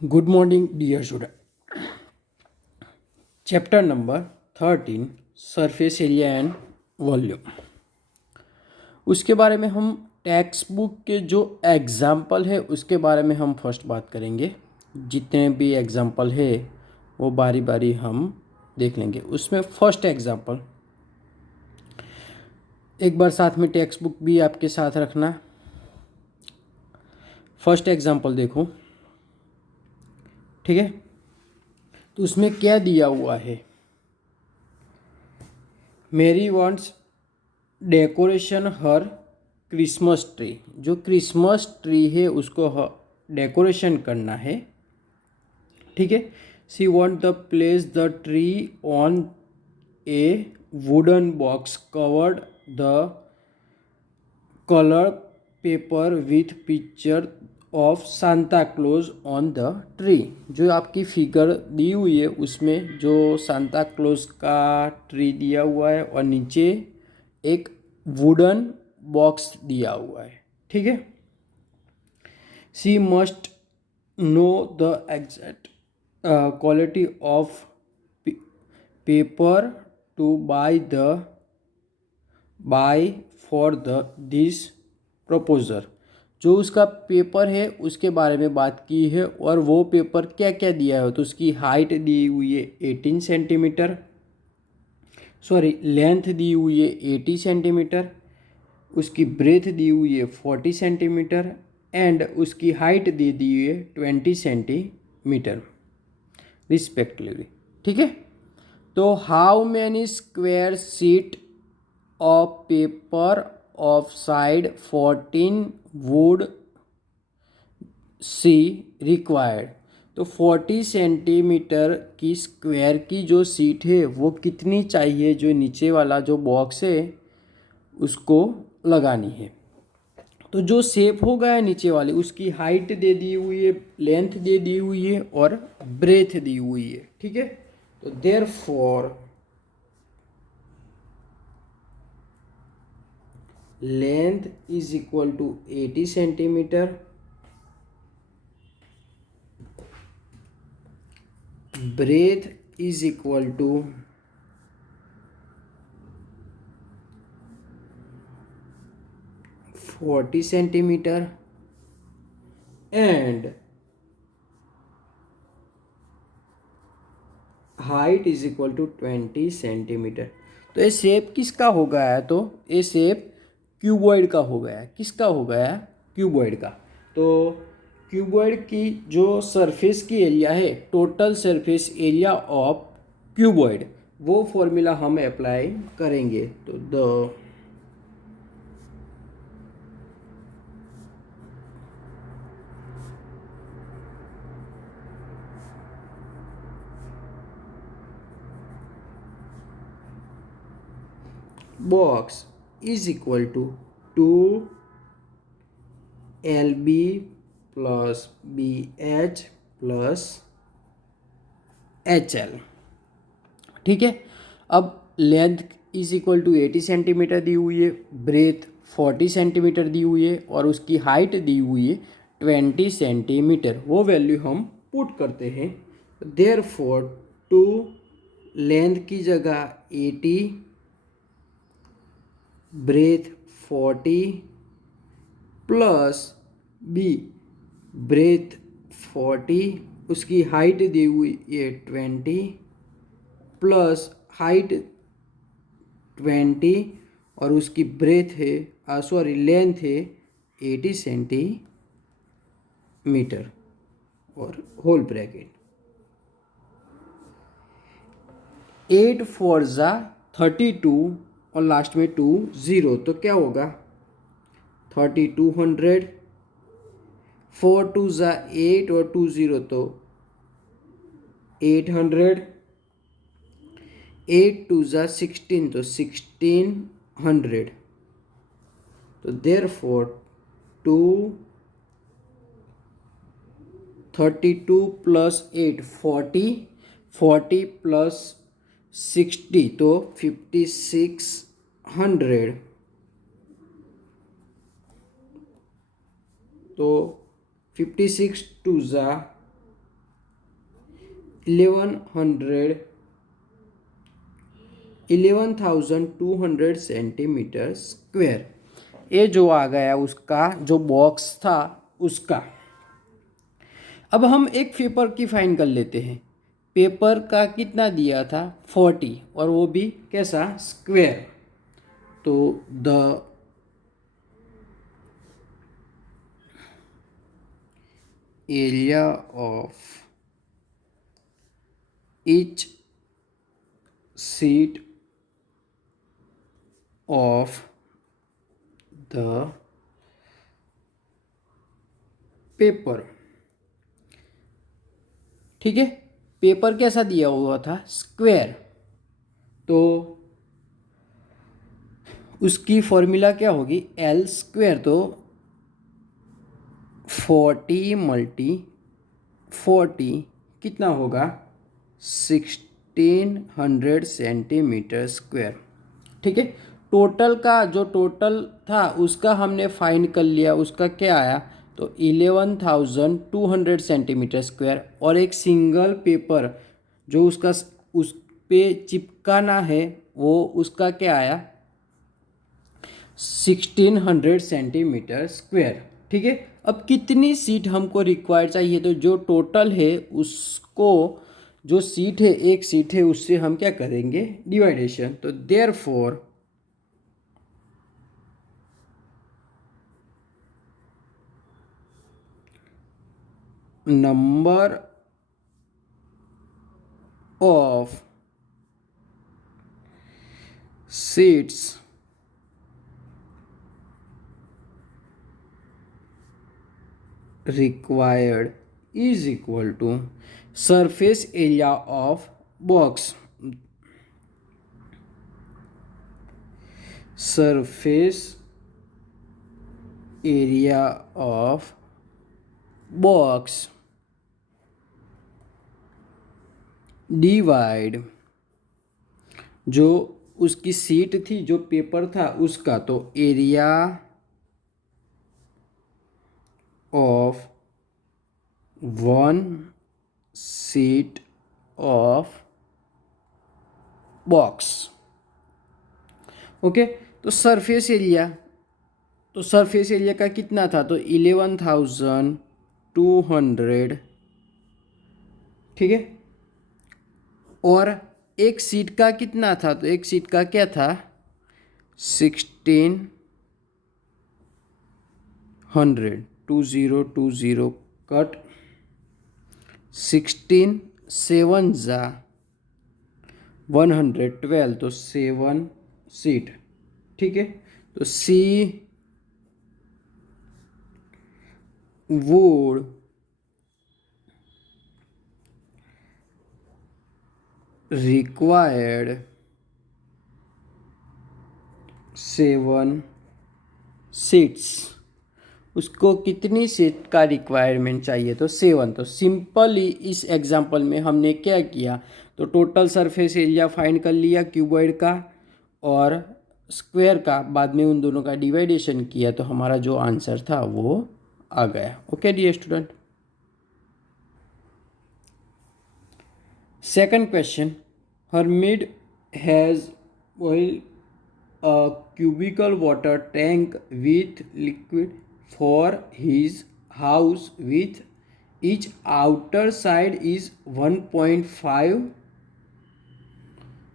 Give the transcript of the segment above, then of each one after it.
Good morning dear student. Chapter number 13 surface area and volume. उसके बारे में हम टेक्स्ट बुक के जो एग्जाम्पल है उसके बारे में हम फर्स्ट बात करेंगे। जितने भी एग्जाम्पल है वो बारी बारी हम देख लेंगे। उसमें फर्स्ट एग्जाम्पल, एक बार साथ में टेक्स्ट बुक भी आपके साथ रखना। फर्स्ट एग्जाम्पल देखो, ठीक है। तो उसमें क्या दिया हुआ है, मेरी वांट्स डेकोरेशन हर क्रिसमस ट्री। जो क्रिसमस ट्री है उसको डेकोरेशन करना है, ठीक है। She want the place the tree on A wooden box covered the colour paper with picture of Santa Claus on the tree. जो आपकी फिगर दी हुई है उसमें जो सांता क्लोज का ट्री दिया हुआ है और नीचे एक वुडन बॉक्स दिया हुआ है, ठीक है। She must know the exact quality of paper to buy for the this purpose. जो उसका पेपर है उसके बारे में बात की है और वो पेपर क्या क्या दिया है। तो उसकी हाइट दी हुई है 18 सेंटीमीटर, सॉरी लेंथ दी हुई है 80 सेंटीमीटर, उसकी ब्रेथ दी हुई है 40 सेंटीमीटर एंड उसकी हाइट दे दी हुई है 20 सेंटीमीटर रिस्पेक्टिवली, ठीक है। तो how many square sheet of paper of side 14 would C required. तो 40 सेंटीमीटर की स्क्वायर की जो सीट है वो कितनी चाहिए, जो नीचे वाला जो बॉक्स है उसको लगानी है। तो जो शेप हो गया नीचे वाली उसकी हाइट दे दी हुई है, लेंथ दे दी हुई है और ब्रेथ दी हुई है, ठीक है। तो therefore length is equal to 80 centimetre, breadth is equal to 40 centimetre and height is equal to 20 centimetre. तो ये शेप किसका हो गया है, तो ये शेप क्यूबॉइड का हो गया है। किसका हो गया है, क्यूबॉइड का। तो क्यूबॉइड की जो सरफेस की एरिया है, total surface area of cuboid, वो फॉर्मूला हम अप्लाई करेंगे। तो the box is equal to 2 LB plus BH plus HL, ठीक है। अब length is equal to 80 centimetre दी हुई है, ब्रेथ 40 सेंटीमीटर दी हुई है और उसकी हाइट दी हुई है 20 सेंटीमीटर। वो वैल्यू हम पुट करते हैं। देयरफॉर टू लेंथ की जगह 80, ब्रेथ 40 प्लस बी ब्रेथ 40, उसकी हाइट दी हुई ये 20 प्लस हाइट 20 और उसकी ब्रेथ है सॉरी लेंथ है 80 सेंटीमीटर और होल ब्रैकेट 8 फोर ज़ा 32 और लास्ट में 2 0। तो क्या होगा 3200, 4 2 ज़ा 8 और 2 0 तो 800, 8 2 ज़ा 16 तो 1600। तो देयरफॉर 2 32 प्लस 8 40, 40 प्लस 60 तो 5600। तो 56 2 ज़ा 11,200 सेंटीमीटर स्क्वायर। ये जो आ गया उसका जो बॉक्स था उसका। अब हम एक पेपर की फाइन कर लेते हैं। पेपर का कितना दिया था 40, और वो भी कैसा स्क्वायर। तो the area of each sheet of the paper, ठीक है। पेपर कैसा दिया हुआ था स्क्वायर, तो उसकी फॉर्मूला क्या होगी एल स्क्वायर। तो 40 मल्टी 40 कितना होगा 1600 सेंटीमीटर स्क्वायर, ठीक है। टोटल का जो टोटल था उसका हमने फाइंड कर लिया, उसका क्या आया तो 11,200 सेंटीमीटर स्क्वायर। और एक सिंगल पेपर जो उसका उस पे चिपकाना है वो उसका क्या आया 1600 सेंटीमीटर स्क्वायर, ठीक है। अब कितनी सीट हमको रिक्वायर चाहिए, तो जो टोटल है उसको जो सीट है एक सीट है उससे हम क्या करेंगे डिवाइडेशन। तो therefore number of seats required is equal to surface area of box, surface area of box divide जो उसकी सीट थी जो पेपर था उसका, तो area of one seat of box, okay. तो सरफेस एरिया का कितना था तो 11,200, ठीक है। और एक सीट का कितना था तो एक सीट का क्या था 1600, 2020 कट 16 7 जा 112, तो 7 सीट, ठीक है। तो सी वुड रिक्वायर्ड 7 सीट्स, उसको कितनी सीट का रिक्वायरमेंट चाहिए तो 7। तो सिंपली इस एग्जांपल में हमने क्या किया तो टोटल सरफेस एरिया फाइंड कर लिया क्यूबॉइड का और स्क्वायर का, बाद में उन दोनों का डिवाइडेशन किया तो हमारा जो आंसर था वो आ गया। Okay dear student. Second question, हरमिड has oil a cubical water tank with liquid for his house with each outer side is 1.5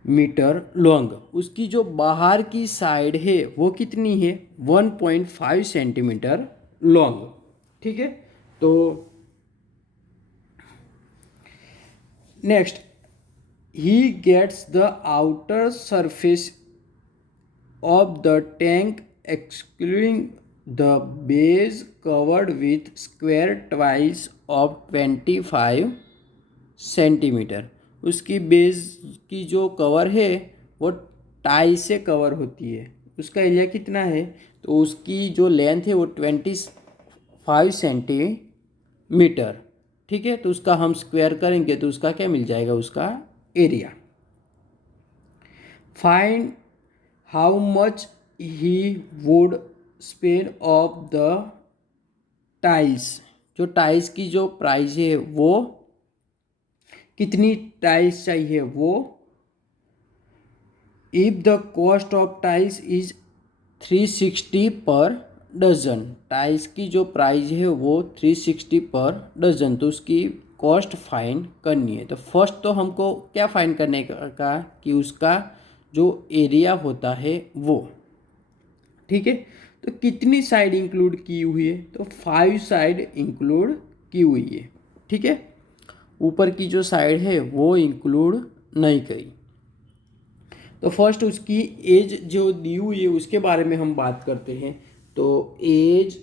metre long. उसकी जो बाहर की साइड है वो कितनी है 1.5 सेंटीमीटर लॉन्ग, ठीक है। तो next he gets the outer surface of the tank excluding the base covered with square tiles of 25 centimetre. उसकी बेस की जो कवर है वो टाई से कवर होती है, उसका एरिया कितना है तो उसकी जो लेंथ है वो 25 सेंटीमीटर, ठीक है। तो उसका हम स्क्वायर करेंगे तो उसका क्या मिल जाएगा उसका एरिया। Find how much he would spend of the tiles, जो टाइल्स की जो प्राइस है वो कितनी टाइल्स चाहिए वो, if the cost of tiles is 360 per dozen, tiles की जो प्राइस है वो 360 पर डजन, तो उसकी कॉस्ट फाइंड करनी है। तो फर्स्ट तो हमको क्या फाइंड करने का कि उसका जो एरिया होता है वो, ठीक है। तो कितनी साइड इंक्लूड की हुई है, तो 5 साइड इंक्लूड की हुई है, ठीक है। ऊपर की जो साइड है वो इंक्लूड नहीं करी। तो फर्स्ट उसकी एज जो दी हुई है उसके बारे में हम बात करते हैं। तो edge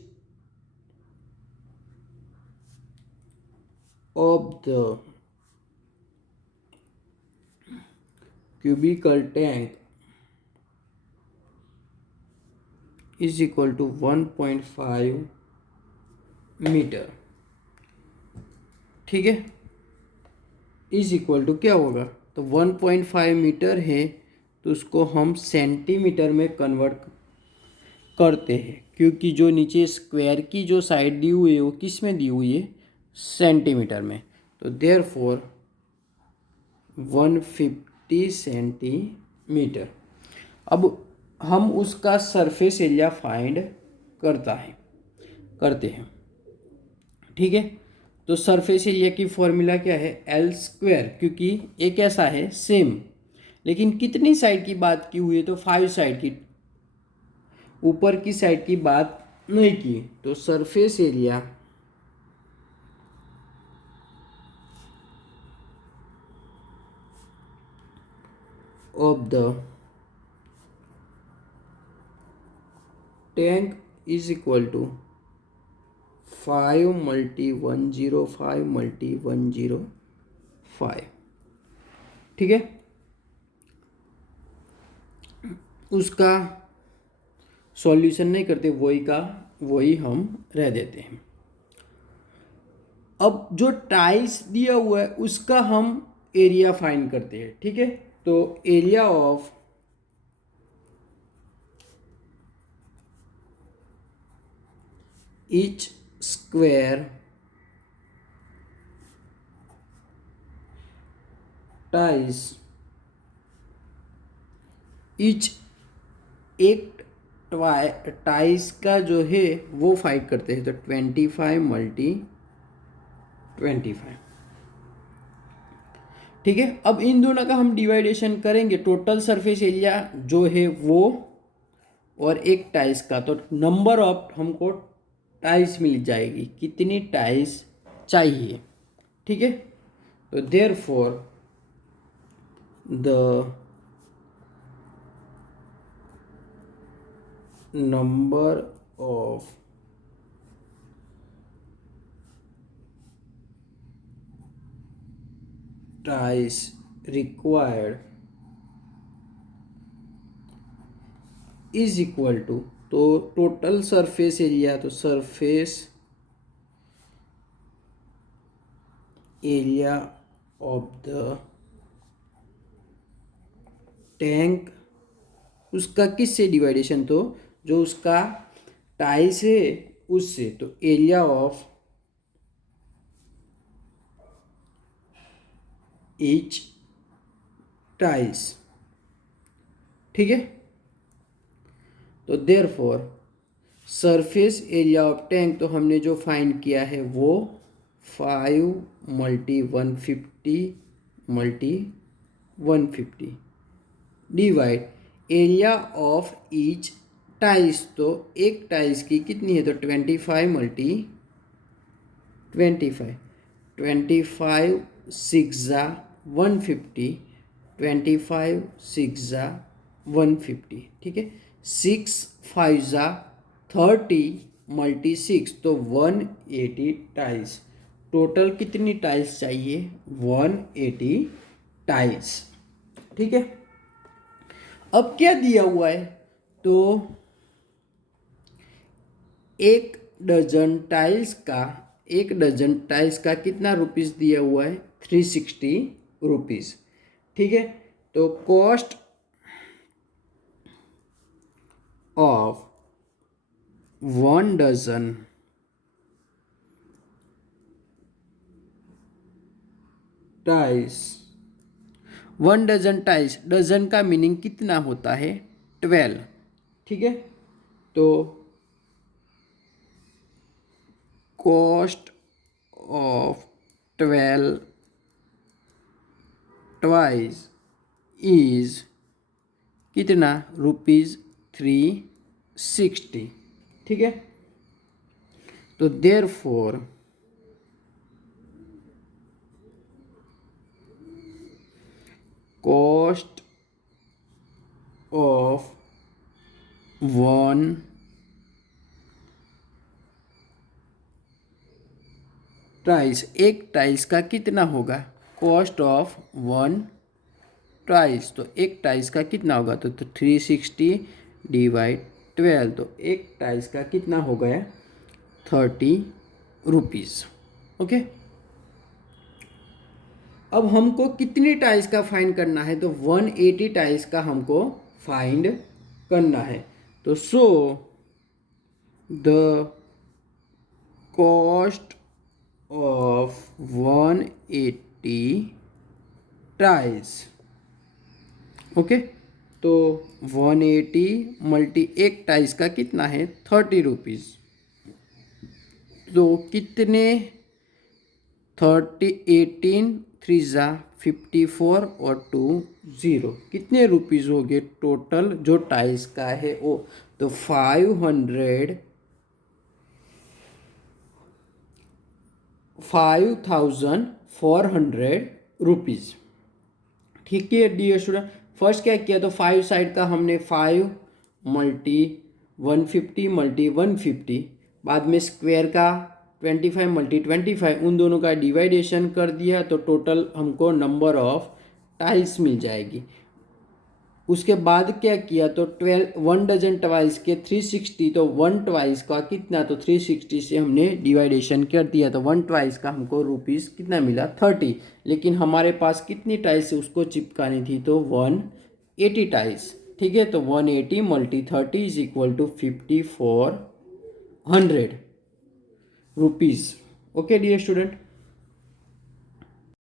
of the cubical tank is equal to 1.5 metre, ठीक है। इज इक्वल टू क्या होगा, तो 1.5 मीटर है तो उसको हम सेंटीमीटर में कन्वर्ट करते हैं, क्योंकि जो नीचे स्क्वायर की जो साइड दी हुई है वो किस में दी हुई है, सेंटीमीटर में। तो देयरफॉर 150 सेंटीमीटर। अब हम उसका सरफेस एरिया फाइंड करते हैं, ठीक है। तो सरफेस एरिया की फॉर्मूला क्या है, एल स्क्वायर, क्योंकि एक ऐसा है सेम, लेकिन कितनी साइड की बात की हुई है, तो 5 साइड की, ऊपर की साइड की बात नहीं की। तो surface area of the tank is equal to 5 multi 105 multi 105, ठीक है। उसका सॉल्यूशन नहीं करते, वही का वही हम रह देते हैं। अब जो टाइल्स दिया हुआ है उसका हम एरिया फाइंड करते हैं, ठीक है। तो area of each square tiles, each एक टाइल्स का जो है वो फाइंड करते हैं। तो 25 मल्टी 25, ठीक है। अब इन दोनों का हम डिवाइडेशन करेंगे, टोटल सरफेस एरिया जो है वो और एक टाइल्स का, तो नंबर ऑफ हमको टाइल्स मिल जाएगी, कितनी टाइल्स चाहिए, ठीक है। तो therefore the number of tiles required is equal to, तो टोटल सरफेस एरिया, तो surface area of the tank, उसका किससे डिवाइडेशन, तो जो उसका टाइल्स है उससे, तो एरिया ऑफ ईच टाइल्स, ठीक है। तो therefore surface area of tank, तो हमने जो फाइंड किया है वो 5 multi 150 multi 150 divide area of each tiles, तो एक टाइल्स की कितनी है, तो 25 मल्टी 25, 25 सिक्स ज़ा 150, 25 सिक्स ज़ा 150, ठीक है। 6 5 ज़ा 30 मल्टी 6, तो 180 टाइल्स। टोटल कितनी टाइल्स चाहिए, 180 टाइल्स, ठीक है। अब क्या दिया हुआ है, तो एक डजन टाइल्स का कितना रुपीस दिया हुआ है, 360 रुपीज़, ठीक है। तो cost of 1 dozen tiles. 1 dozen tiles, dozen का मीनिंग कितना होता है? 12। ठीक है, तो कॉस्ट ऑफ 12 ट्वाइस इज कितना? ₹360। ठीक है, तो देयरफॉर कॉस्ट ऑफ 1 टाइल्स, एक टाइल्स का कितना होगा? कॉस्ट ऑफ 1 टाइल्स, तो एक टाइल्स का कितना होगा? तो 360 डिवाइड 12, तो एक टाइल्स का कितना हो गया? ₹30। ओके, अब हमको कितनी टाइल्स का फाइंड करना है? तो 180 टाइल्स का हमको फाइंड करना है। तो so the cost of 180 tiles, okay, तो 180 मल्टी एक टाइल्स का कितना है? ₹30। तो कितने? 30, 18, 3 जा 54 और 2 0, कितने रुपीज़ हो गए टोटल जो टाइल्स का है वो? तो 5,400 रुपीज़। ठीक है डियर स्टूडेंट, फर्स्ट क्या किया? तो 5 साइड का हमने 5 मल्टी 150 मल्टी 150, बाद में स्क्वायर का 25 मल्टी 25, उन दोनों का डिवाइडेशन कर दिया, तो टोटल हमको नंबर ऑफ टाइल्स मिल जाएगी। उसके बाद क्या किया? तो 1 डजन ट्वाइस के 360, तो 1 ट्वाइस का कितना? तो 360 से हमने डिवाइडेशन कर दिया, तो 1 ट्वाइस का हमको रुपीज़ कितना मिला? 30। लेकिन हमारे पास कितनी टाइल्स उसको चिपकानी थी? तो 180 टाइल्स। ठीक है, तो 180 multi 30 is equal to 5400 rupees. Okay dear student,